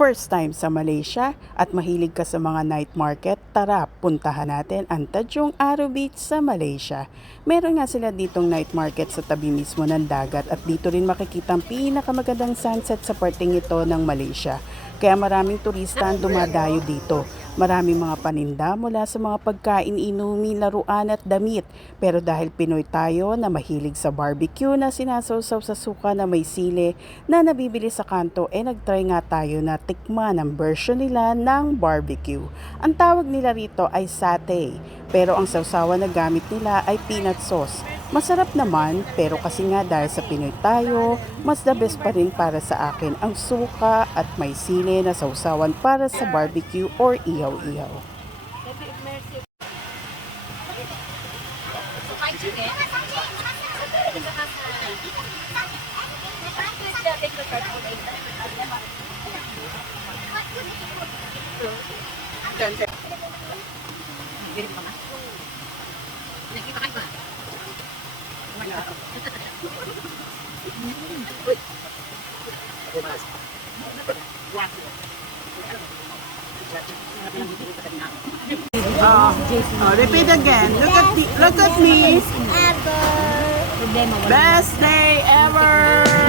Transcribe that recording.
First time sa Malaysia at mahilig ka sa mga night market, tara puntahan natin ang Tanjung Aru Beach sa Malaysia. Meron nga sila ditong night market sa tabi mismo ng dagat at dito rin makikita ang pinakamagandang sunset sa parting ito ng Malaysia. Kaya maraming turista ang dumadayo dito. Maraming mga paninda mula sa mga pagkain, inumin, laruan at damit. Pero dahil Pinoy tayo na mahilig sa barbecue na sinasawsaw sa suka na may sili na nabibili sa kanto, nagtry nga tayo na tikman ang version nila ng barbecue. Ang tawag nila rito ay satay, pero ang sawsawan na gamit nila ay peanut sauce. Masarap naman, pero kasi nga dahil sa Pinoy tayo, mas the best pa rin para sa akin ang suka at may sili na sawsawan para sa barbecue or ihaw-ihaw. Repeat again. Look at me. Best day ever.